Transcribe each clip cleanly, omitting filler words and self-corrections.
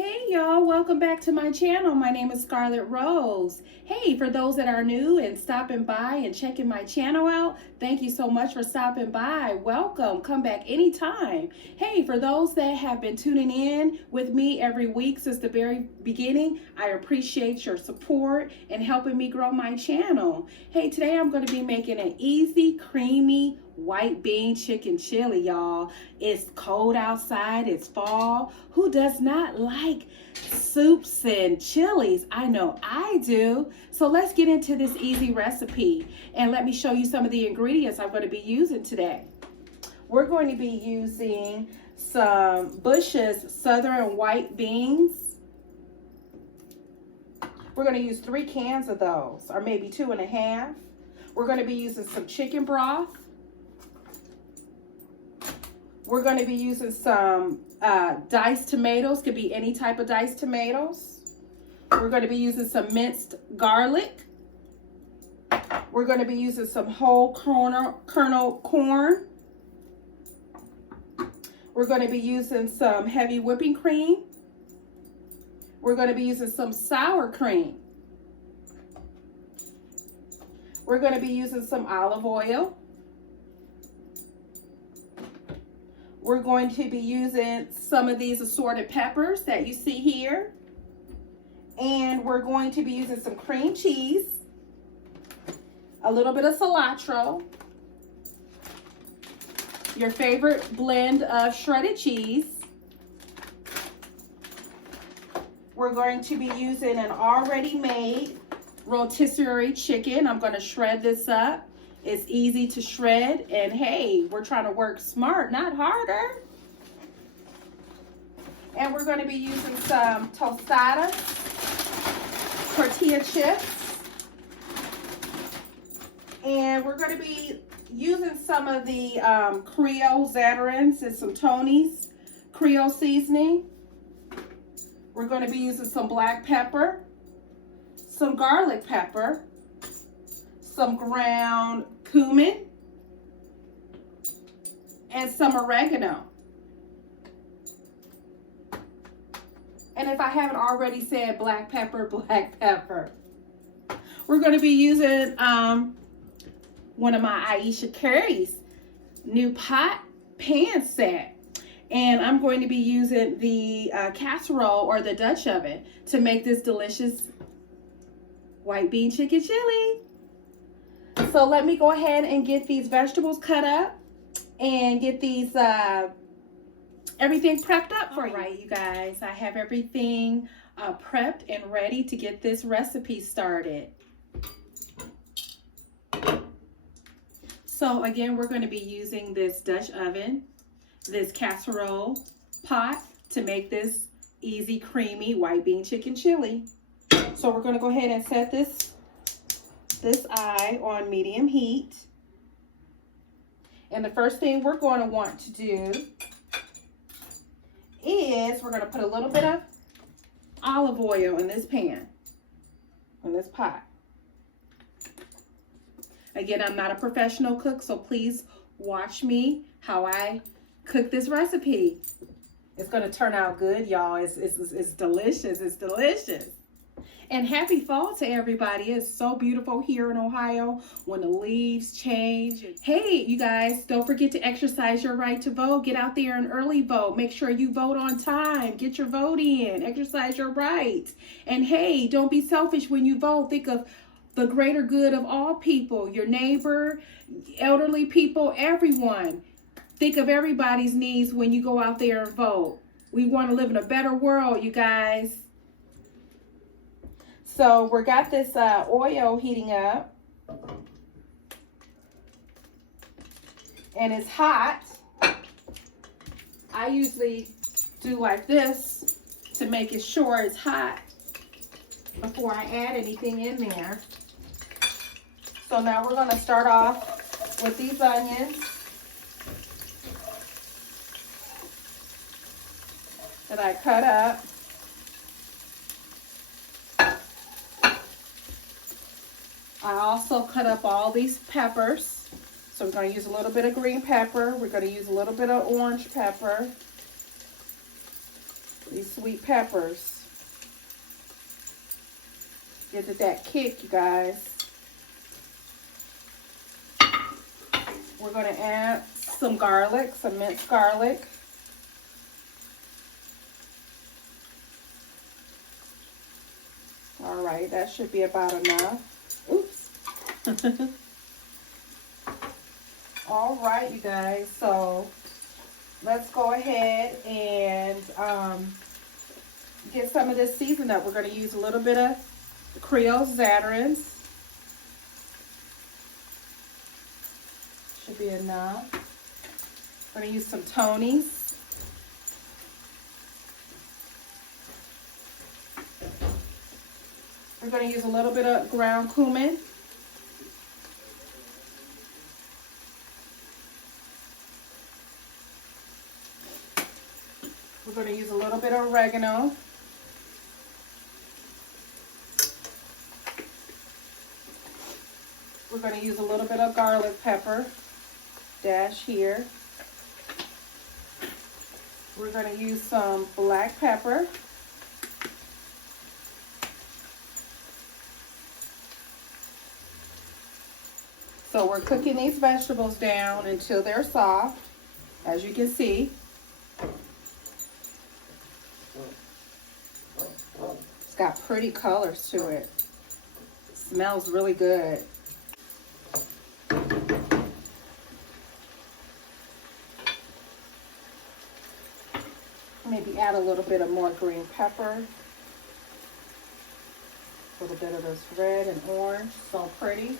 Hey y'all, welcome back to my channel. My name is Scarlett Rose. Hey, for those that are new and stopping by and checking my channel out, thank you so much for stopping by. Welcome, come back anytime. Hey, for those that have been tuning in with me every week since the very beginning, I appreciate your support and helping me grow my channel. Hey, today I'm going to be making an easy, creamy, white bean chicken chili, y'all. It's cold outside, it's fall. Who does not like soups and chilies? I know I do. So let's get into this easy recipe and let me show you some of the ingredients I'm going to be using today. We're going to be using some Bush's Southern white beans. We're going to use 3 cans of those, or maybe 2.5. We're going to be using some chicken broth. We're going to be using some diced tomatoes, could be any type of diced tomatoes. We're going to be using some minced garlic. We're going to be using some whole kernel corn. We're going to be using some heavy whipping cream. We're going to be using some sour cream. We're going to be using some olive oil. We're going to be using some of these assorted peppers that you see here. And we're going to be using some cream cheese, a little bit of cilantro, your favorite blend of shredded cheese. We're going to be using an already made rotisserie chicken. I'm going to shred this up. It's easy to shred, and hey, we're trying to work smart, not harder. And we're going to be using some Tostitos tortilla chips. And we're going to be using some of the Creole Zatarains and some Tony's Creole seasoning. We're going to be using some black pepper, some garlic pepper, some ground cumin, and some oregano. And if I haven't already said black pepper, black pepper. We're going to be using one of my Aisha Curry's new pot pan set. And I'm going to be using the casserole or the Dutch oven to make this delicious white bean chicken chili. So let me go ahead and get these vegetables cut up and get these everything prepped up for you. All right, you guys, I have everything prepped and ready to get this recipe started. So again, we're going to be using this Dutch oven, this casserole pot to make this easy, creamy white bean chicken chili. So we're going to go ahead and set this eye on medium heat. And the first thing we're going to want to do is we're going to put a little bit of olive oil in this pan, in this pot. Again, I'm not a professional cook, so please watch me how I cook this recipe. It's going to turn out good, y'all. It's delicious. It's delicious. And happy fall to everybody. It's so beautiful here in Ohio when the leaves change. Hey, you guys, don't forget to exercise your right to vote. Get out there and early vote. Make sure you vote on time. Get your vote in. Exercise your right. And hey, don't be selfish when you vote. Think of the greater good of all people, your neighbor, elderly people, everyone. Think of everybody's needs when you go out there and vote. We want to live in a better world, you guys. So we got this oil heating up, and it's hot. I usually do like this to make it sure it's hot before I add anything in there. So now we're going to start off with these onions that I cut up. I also cut up all these peppers. So we're going to use a little bit of green pepper. We're going to use a little bit of orange pepper. These sweet peppers. Gives it that kick, you guys. We're going to add some garlic, some minced garlic. All right, that should be about enough. Oops. All right, you guys, so let's go ahead and get some of this seasoned up. We're going to use a little bit of Creole Zatarains. Should be enough. I'm going to use some Tonys. We're going to use a little bit of ground cumin. We're going to use a little bit of oregano. We're going to use a little bit of garlic pepper, dash here. We're going to use some black pepper. So we're cooking these vegetables down until they're soft, as you can see. It's got pretty colors to it. Smells really good. Maybe add a little bit of more green pepper. A little bit of this red and orange, so pretty.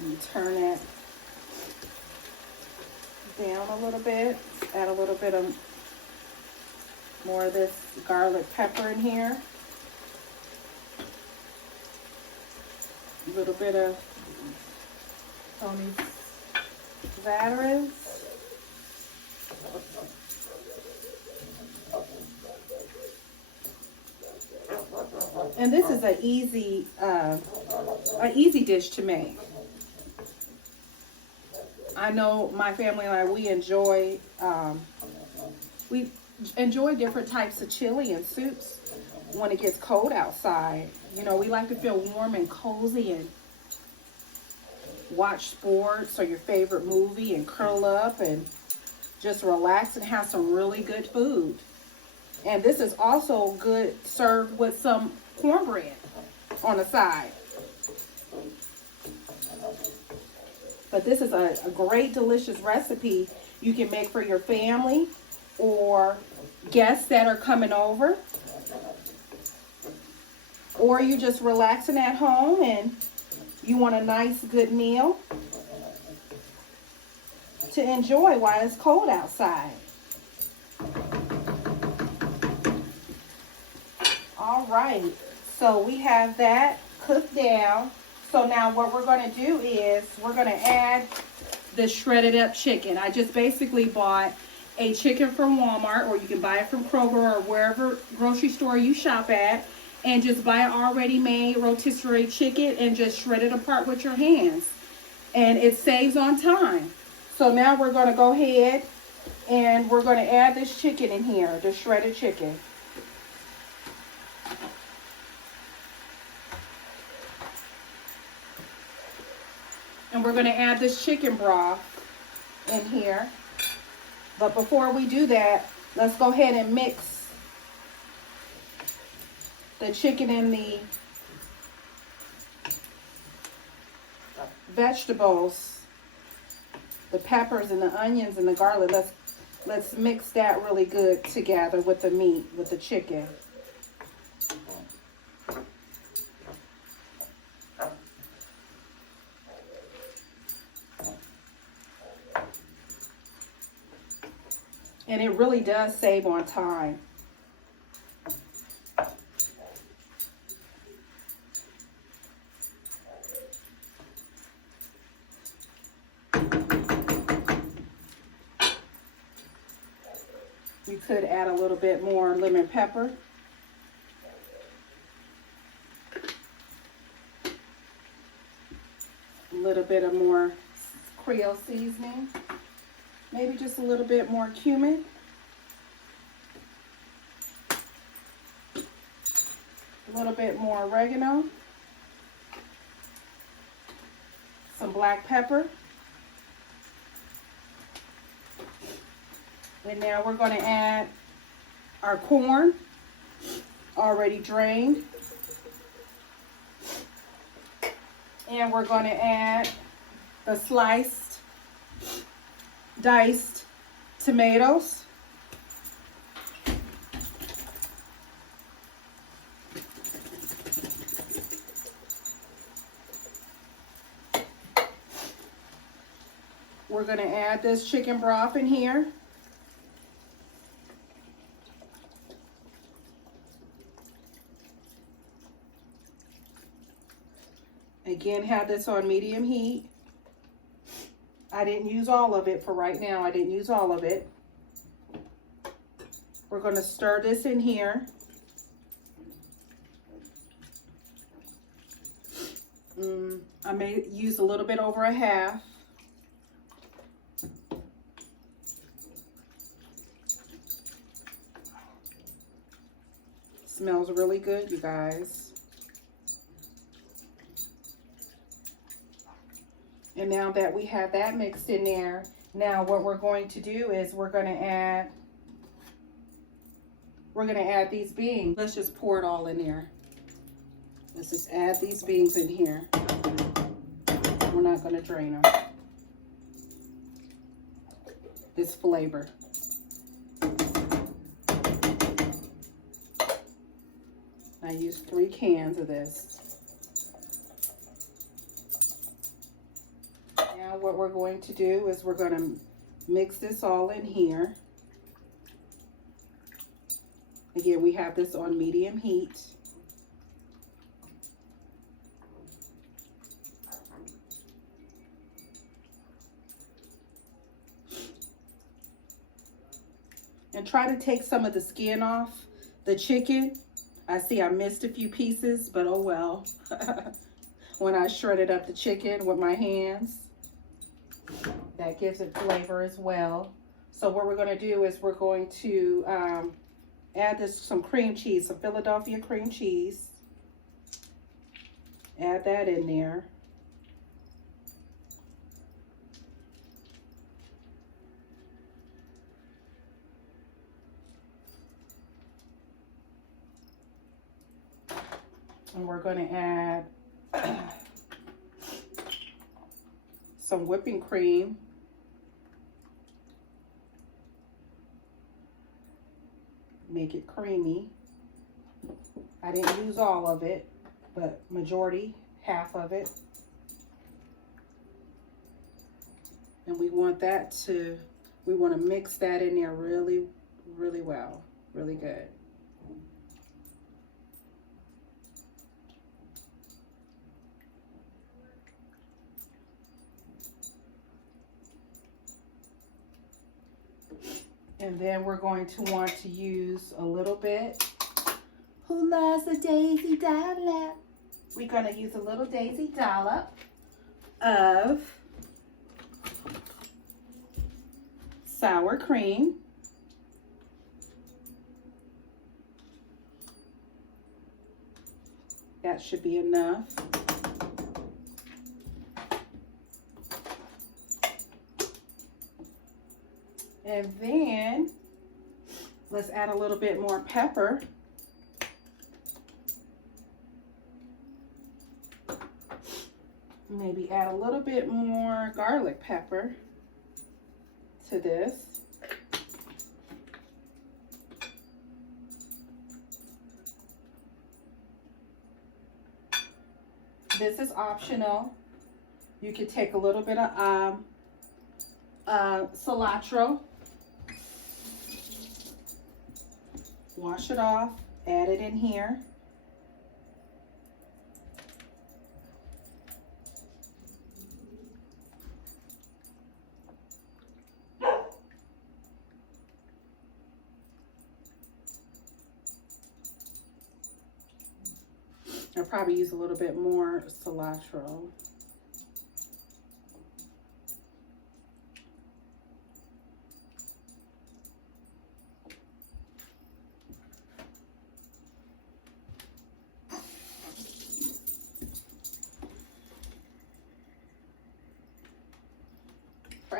And turn it down a little bit. Add a little bit of more of this garlic pepper in here. A little bit of Tony's Zatarains. And this is an easy dish to make. I know my family and I, we enjoy different types of chili and soups when it gets cold outside. You know, we like to feel warm and cozy and watch sports or your favorite movie and curl up and just relax and have some really good food. And this is also good served with some cornbread on the side. But this is a great, delicious recipe you can make for your family or guests that are coming over. Or you just relaxing at home and you want a nice, good meal to enjoy while it's cold outside. All right, so we have that cooked down. So now what we're going to do is we're going to add the shredded up chicken. I just basically bought a chicken from Walmart, or you can buy it from Kroger or wherever grocery store you shop at, and just buy an already made rotisserie chicken and just shred it apart with your hands. And it saves on time. So now we're going to go ahead and we're going to add this chicken in here, the shredded chicken. And we're going to add this chicken broth in here. But before we do that, let's go ahead and mix the chicken and the vegetables, the peppers and the onions and the garlic. Let's mix that really good together with the meat, with the chicken. And it really does save on time. You could add a little bit more lemon pepper. A little bit of more Creole seasoning. Maybe just a little bit more cumin. A little bit more oregano. Some black pepper. And now we're going to add our corn, already drained. And we're going to add the sliced, diced tomatoes. We're going to add this chicken broth in here. Again, have this on medium heat. I didn't use all of it for right now. I didn't use all of it. We're going to stir this in here. I may use a little bit over a half. Smells really good, you guys. And now that we have that mixed in there, now what we're going to do is we're going to add these beans. Let's just pour it all in there. Let's just add these beans in here. We're not going to drain them. This flavor. I used 3 cans of this. Now what we're going to do is we're going to mix this all in here. Again, we have this on medium heat. And try to take some of the skin off the chicken. I see I missed a few pieces, but oh well. When I shredded up the chicken with my hands. That gives it flavor as well. So what we're going to do is we're going to add some cream cheese, some Philadelphia cream cheese. Add that in there. And we're going to add some whipping cream. Make it creamy. I didn't use all of it, but majority, half of it. And we want to mix that in there really, really well, really good. And then we're going to want to use a little bit. Who loves a daisy dollop? We're going to use a little daisy dollop of sour cream. That should be enough. And then let's add a little bit more pepper. Maybe add a little bit more garlic pepper to this. This is optional. You could take a little bit of cilantro. Wash it off, add it in here. I'll probably use a little bit more cilantro.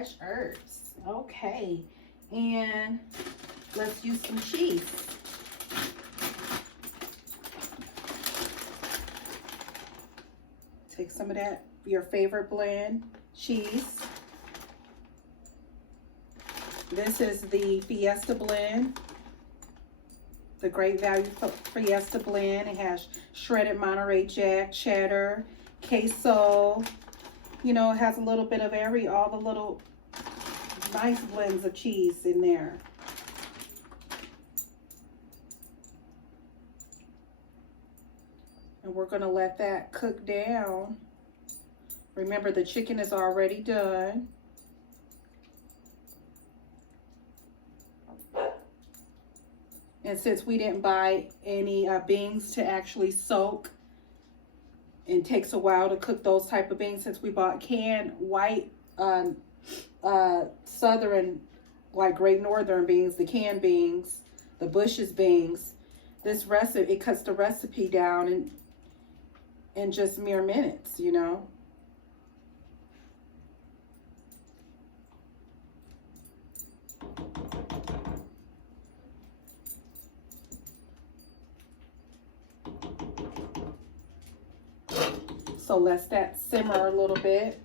fresh herbs. Okay, and let's use some cheese. Take some of that, your favorite blend cheese. This is the Fiesta blend, the Great Value Fiesta blend. It has shredded Monterey Jack, cheddar, queso. You know, it has a little bit of all the little nice blends of cheese in there. And we're going to let that cook down. Remember, the chicken is already done. And since we didn't buy any beans to actually soak, and takes a while to cook those type of beans, since we bought canned white southern, like Great Northern beans, the canned beans, the Bush's beans, this recipe, it cuts the recipe down in just mere minutes, you know. So let's that simmer a little bit,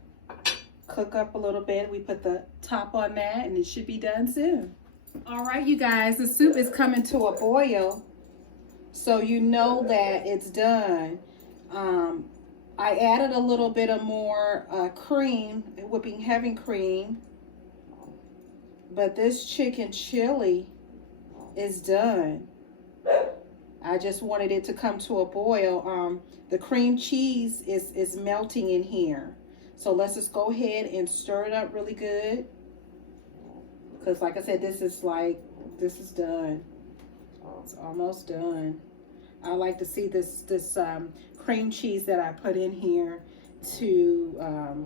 cook up a little bit. We put the top on that and it should be done soon. All right, you guys, the soup is coming to a boil, so you know that it's done. I added a little bit of more cream, heavy cream, but this chicken chili is done. I just wanted it to come to a boil. The cream cheese is melting in here. So let's just go ahead and stir it up really good. Because like I said, this is done. It's almost done. I like to see this cream cheese that I put in here to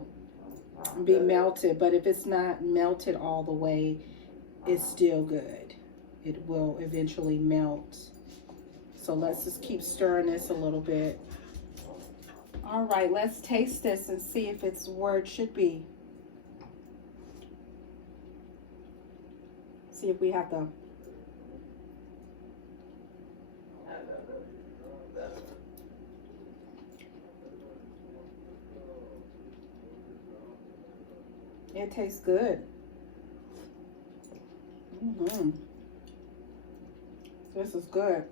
be melted. But if it's not melted all the way, it's still good. It will eventually melt. So let's just keep stirring this a little bit. All right, let's taste this and see if it's where it should be. See if we have the... It tastes good. This is good.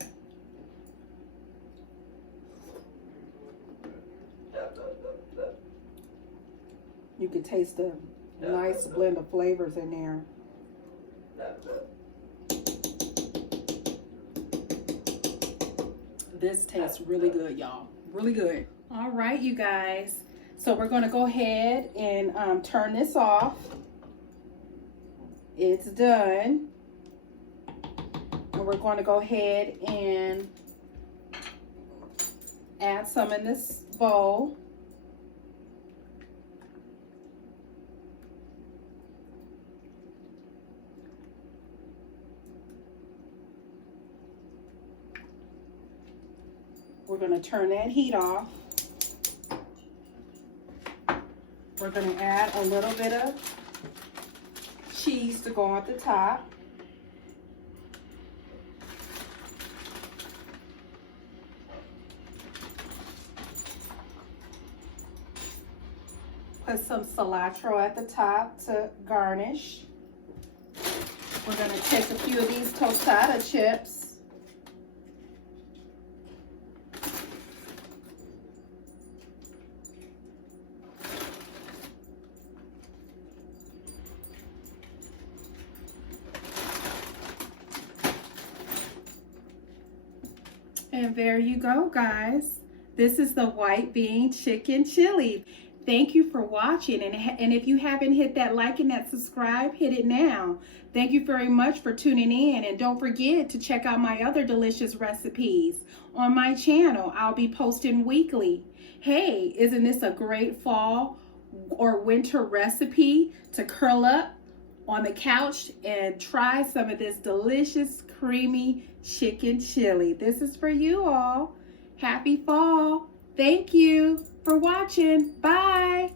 You can taste the nice blend of flavors in there. This tastes really good, y'all. Really good. All right, you guys. So we're going to go ahead and turn this off. It's done. And we're going to go ahead and add some in this bowl. We're going to turn that heat off. We're going to add a little bit of cheese to go at the top. Put some cilantro at the top to garnish. We're going to take a few of these tostada chips. And there you go, guys. This is the white bean chicken chili. Thank you for watching. And if you haven't hit that like and that subscribe, hit it now. Thank you very much for tuning in. And don't forget to check out my other delicious recipes on my channel. I'll be posting weekly. Hey, isn't this a great fall or winter recipe to curl up on the couch and try some of this delicious creamy chicken chili? This is for you all. Happy fall. Thank you for watching. Bye.